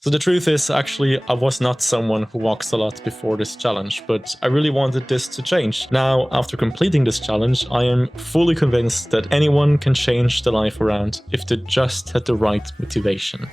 So the truth is, actually, I was not someone who walks a lot before this challenge, but I really wanted this to change. Now, after completing this challenge, I am fully convinced that anyone can change their life around if they just had the right motivation.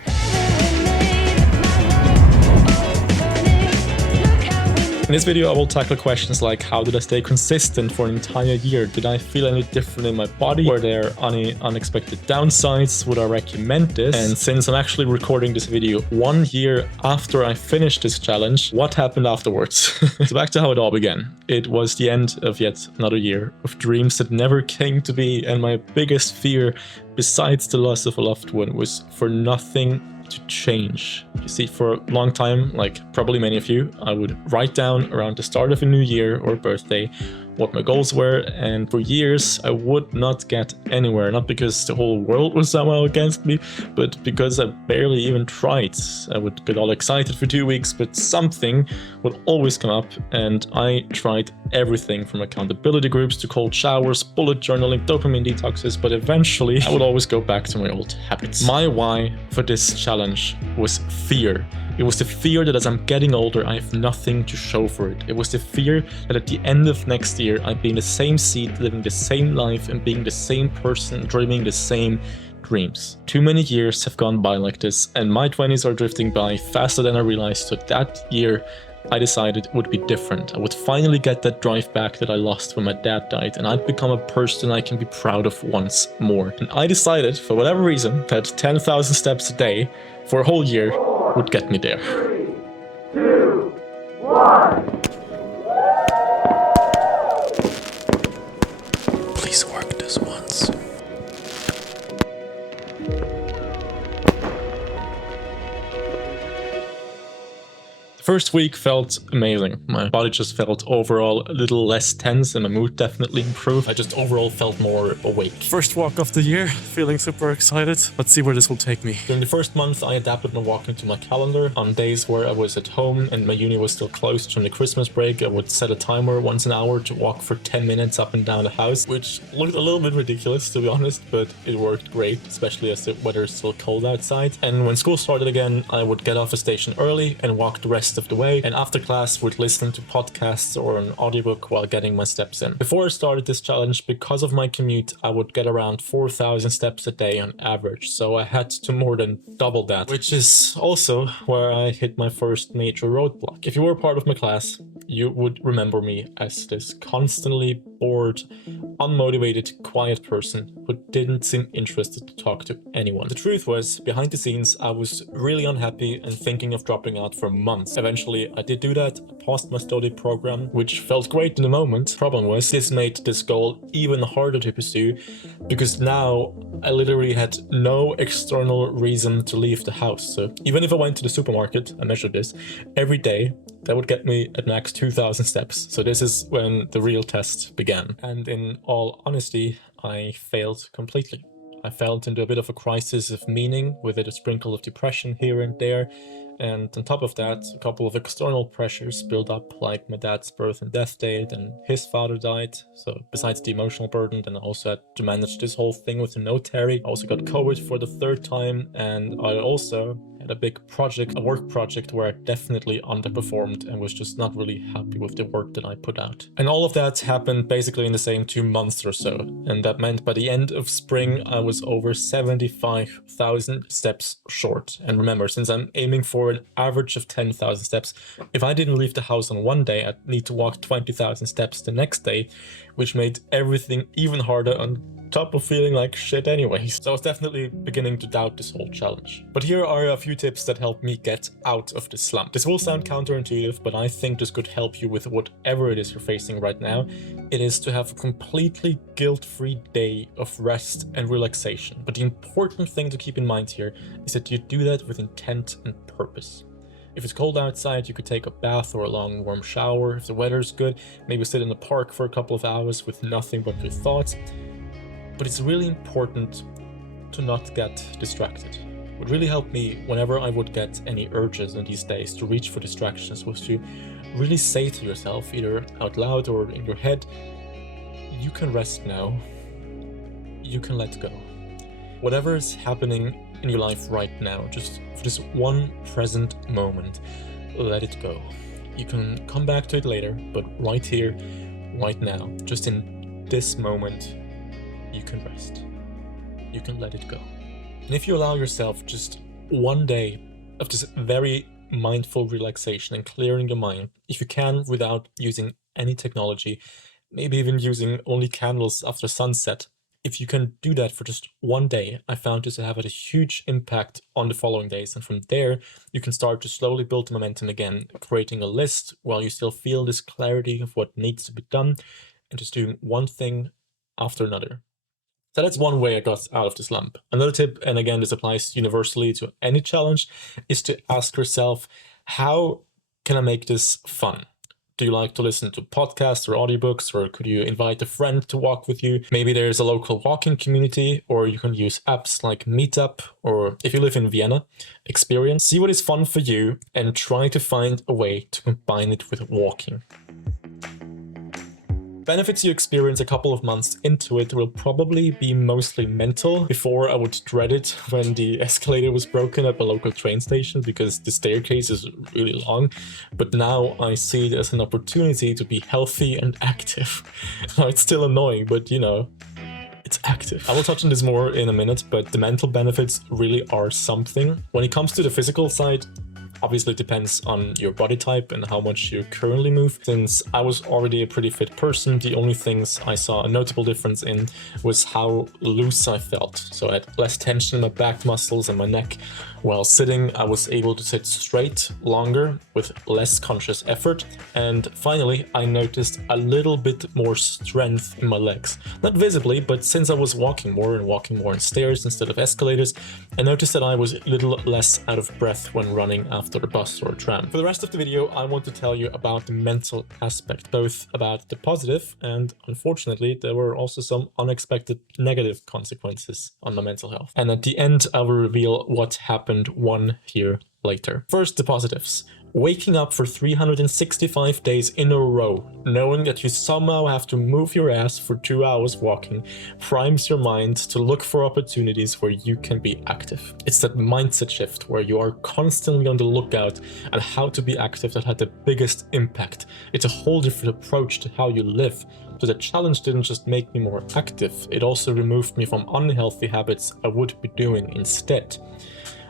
In this video, I will tackle questions like: how did I stay consistent for an entire year? Did I feel any different in my body? Were there any unexpected downsides? Would I recommend this? And since I'm actually recording this video 1 year after I finished this challenge, what happened afterwards? So back to how it all began. It was the end of yet another year of dreams that never came to be, and my biggest fear, besides the loss of a loved one, was for nothing to change. You see, for a long time, like probably many of you, I would write down around the start of a new year or birthday what my goals were, and for years I would not get anywhere, not because the whole world was somehow against me, but because I barely even tried. I would get all excited for 2 weeks, but something would always come up, and I tried everything from accountability groups to cold showers, bullet journaling, dopamine detoxes, but eventually I would always go back to my old habits. My why for this challenge was fear. It was the fear that as I'm getting older, I have nothing to show for it. It was the fear that at the end of next year, I'd be in the same seat, living the same life, and being the same person, dreaming the same dreams. Too many years have gone by like this, and my 20s are drifting by faster than I realized. So that year, I decided it would be different. I would finally get that drive back that I lost when my dad died, and I'd become a person I can be proud of once more. And I decided, for whatever reason, that 10,000 steps a day for a whole year would get me there. 3, 2, 1. Please work this once. First week felt amazing. My body just felt overall a little less tense and my mood definitely improved. I just overall felt more awake. First walk of the year, feeling super excited. Let's see where this will take me. During the first month, I adapted my walking to my calendar. On days where I was at home and my uni was still closed from the Christmas break, I would set a timer once an hour to walk for 10 minutes up and down the house, which looked a little bit ridiculous, to be honest, but it worked great, especially as the weather is still cold outside. And when school started again, I would get off the station early and walk the rest of the way, and after class would listen to podcasts or an audiobook while getting my steps in. Before I started this challenge, because of my commute, I would get around 4,000 steps a day on average, so I had to more than double that, which is also where I hit my first major roadblock. If you were part of my class, you would remember me as this constantly bored, unmotivated, quiet person who didn't seem interested to talk to anyone. The truth was, behind the scenes, I was really unhappy and thinking of dropping out for months. Eventually, I did do that. I paused my study program, which felt great in the moment. Problem was, this made this goal even harder to pursue, because now I literally had no external reason to leave the house. So even if I went to the supermarket, I measured this, every day, that would get me at max 2,000 steps. So this is when the real test began. And in all honesty, I failed completely. I fell into a bit of a crisis of meaning, with it a sprinkle of depression here and there. And on top of that, a couple of external pressures built up, like my dad's birth and death date, and his father died. So besides the emotional burden, then I also had to manage this whole thing with a notary. I also got COVID for the 3rd time, and I also had a big project, a work project, where I definitely underperformed and was just not really happy with the work that I put out. And all of that happened basically in the same 2 months or so. And that meant by the end of spring, I was over 75,000 steps short. And remember, since I'm aiming for an average of 10,000 steps, if I didn't leave the house on one day, I'd need to walk 20,000 steps the next day, which made everything even harder on top of feeling like shit anyway. So I was definitely beginning to doubt this whole challenge. But here are a few tips that helped me get out of the slump. This will sound counterintuitive, but I think this could help you with whatever it is you're facing right now. It is to have a completely guilt-free day of rest and relaxation. But the important thing to keep in mind here is that you do that with intent and purpose. If it's cold outside, you could take a bath or a long warm shower. If the weather's good, maybe sit in the park for a couple of hours with nothing but your thoughts. But it's really important to not get distracted. What really helped me whenever I would get any urges in these days to reach for distractions was to really say to yourself, either out loud or in your head, you can rest now, you can let go. Whatever is happening in your life right now, just for this one present moment, let it go. You can come back to it later, but right here, right now, just in this moment, you can rest. You can let it go. And if you allow yourself just one day of this very mindful relaxation and clearing your mind, if you can without using any technology, maybe even using only candles after sunset, if you can do that for just one day, I found this to have a huge impact on the following days. And from there, you can start to slowly build the momentum again, creating a list while you still feel this clarity of what needs to be done and just doing one thing after another. So that's one way I got out of the slump. Another tip, and again, this applies universally to any challenge, is to ask yourself, how can I make this fun? Do you like to listen to podcasts or audiobooks, or could you invite a friend to walk with you? Maybe there's a local walking community, or you can use apps like Meetup, or if you live in Vienna, Experience. See what is fun for you and try to find a way to combine it with walking. Benefits you experience a couple of months into it will probably be mostly mental. Before, I would dread it when the escalator was broken at a local train station because the staircase is really long. But now I see it as an opportunity to be healthy and active. Now, it's still annoying, but you know, it's active. I will touch on this more in a minute, but the mental benefits really are something. When it comes to the physical side, obviously it depends on your body type and how much you currently move. Since I was already a pretty fit person, the only things I saw a notable difference in was how loose I felt. So I had less tension in my back muscles and my neck. While sitting, I was able to sit straight longer with less conscious effort. And finally, I noticed a little bit more strength in my legs. Not visibly, but since I was walking more in stairs instead of escalators, I noticed that I was a little less out of breath when running after a bus or a tram. For the rest of the video, I want to tell you about the mental aspect, both about the positive and, unfortunately, there were also some unexpected negative consequences on my mental health. And at the end, I will reveal what happened 1 year later. First, the positives. Waking up for 365 days in a row, knowing that you somehow have to move your ass for 2 hours walking, primes your mind to look for opportunities where you can be active. It's that mindset shift where you are constantly on the lookout and how to be active that had the biggest impact. It's a whole different approach to how you live. So the challenge didn't just make me more active, it also removed me from unhealthy habits I would be doing instead.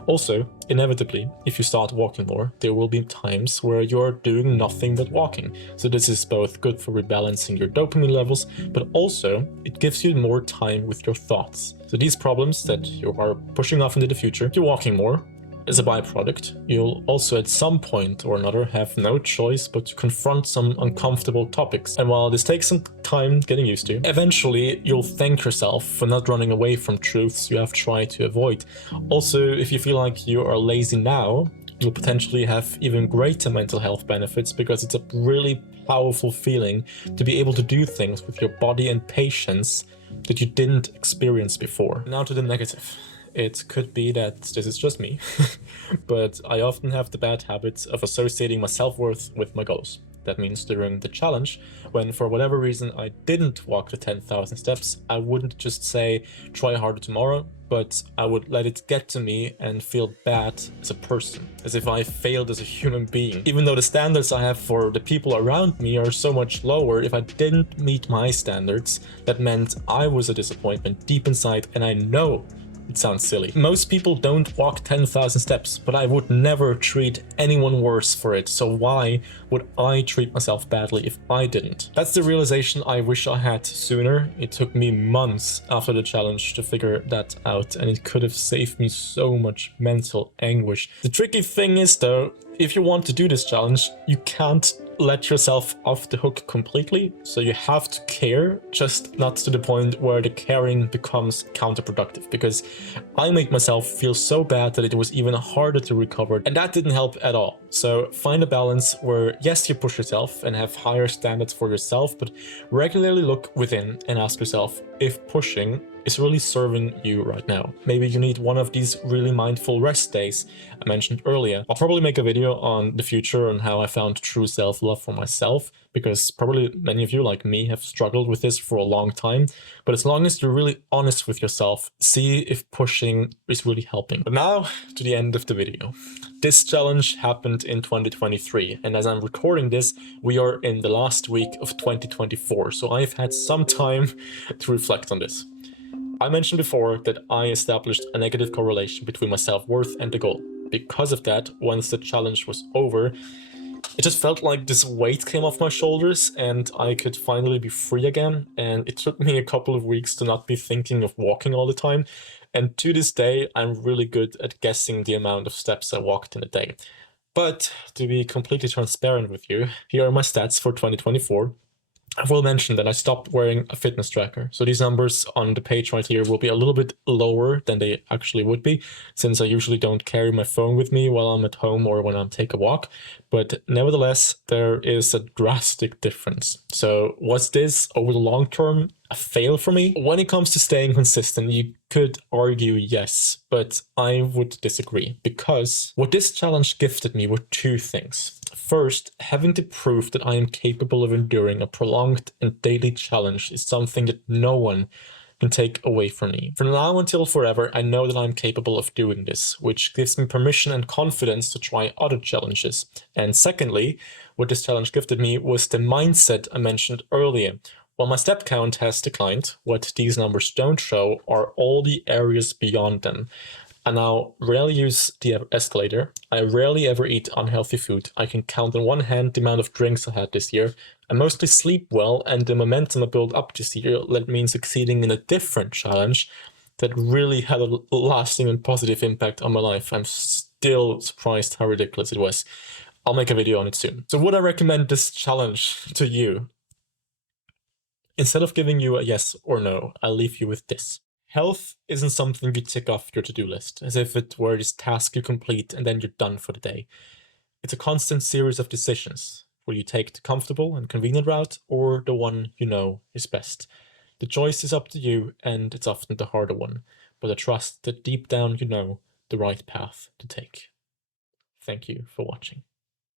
Also, inevitably, if you start walking more, there will be times where you're doing nothing but walking. So this is both good for rebalancing your dopamine levels, but also it gives you more time with your thoughts. So these problems that you are pushing off into the future, you're walking more. As a byproduct, you'll also at some point or another have no choice but to confront some uncomfortable topics. And while this takes some time getting used to, eventually you'll thank yourself for not running away from truths you have tried to avoid. Also, if you feel like you are lazy now, you'll potentially have even greater mental health benefits because it's a really powerful feeling to be able to do things with your body and patience that you didn't experience before. Now to the negative. It could be that this is just me, but I often have the bad habits of associating my self-worth with my goals. That means during the challenge, when for whatever reason I didn't walk the 10,000 steps, I wouldn't just say, try harder tomorrow, but I would let it get to me and feel bad as a person, as if I failed as a human being. Even though the standards I have for the people around me are so much lower, if I didn't meet my standards, that meant I was a disappointment deep inside, and I know it sounds silly. Most people don't walk 10,000 steps, but I would never treat anyone worse for it, so why would I treat myself badly if I didn't? That's the realization I wish I had sooner. It took me months after the challenge to figure that out, and it could have saved me so much mental anguish. The tricky thing is though, if you want to do this challenge, you can't let yourself off the hook completely, so you have to care, just not to the point where the caring becomes counterproductive, because I made myself feel so bad that it was even harder to recover, and that didn't help at all. So find a balance where yes, you push yourself and have higher standards for yourself, but regularly look within and ask yourself if pushing is really serving you right now. Maybe you need one of these really mindful rest days I mentioned earlier. I'll probably make a video on the future and how I found true self-love for myself, because probably many of you, like me, have struggled with this for a long time. But as long as you're really honest with yourself, see if pushing is really helping. But now to the end of the video. This challenge happened in 2023, and as I'm recording this, we are in the last week of 2024, so I've had some time to reflect on this. I mentioned before that I established a negative correlation between my self-worth and the goal. Because of that, once the challenge was over, it just felt like this weight came off my shoulders and I could finally be free again. And it took me a couple of weeks to not be thinking of walking all the time. And to this day, I'm really good at guessing the amount of steps I walked in a day. But to be completely transparent with you, here are my stats for 2024. I will mention that I stopped wearing a fitness tracker. So these numbers on the page right here will be a little bit lower than they actually would be, since I usually don't carry my phone with me while I'm at home or when I take a walk. But nevertheless, there is a drastic difference. So was this over the long term a fail for me? When it comes to staying consistent, you could argue yes, but I would disagree, because what this challenge gifted me were two things. First, having the proof that I am capable of enduring a prolonged and daily challenge is something that no one can take away from me. From now until forever, I know that I'm capable of doing this, which gives me permission and confidence to try other challenges. And secondly, what this challenge gifted me was the mindset I mentioned earlier. While my step count has declined, what these numbers don't show are all the areas beyond them. I now rarely use the escalator. I rarely ever eat unhealthy food. I can count on one hand the amount of drinks I had this year. I mostly sleep well, and the momentum I built up this year led me in succeeding in a different challenge that really had a lasting and positive impact on my life. I'm still surprised how ridiculous it was. I'll make a video on it soon. So would I recommend this challenge to you? Instead of giving you a yes or no, I'll leave you with this. Health isn't something you tick off your to-do list, as if it were this task you complete and then you're done for the day. It's a constant series of decisions. Will you take the comfortable and convenient route, or the one you know is best? The choice is up to you, and it's often the harder one, but I trust that deep down you know the right path to take. Thank you for watching.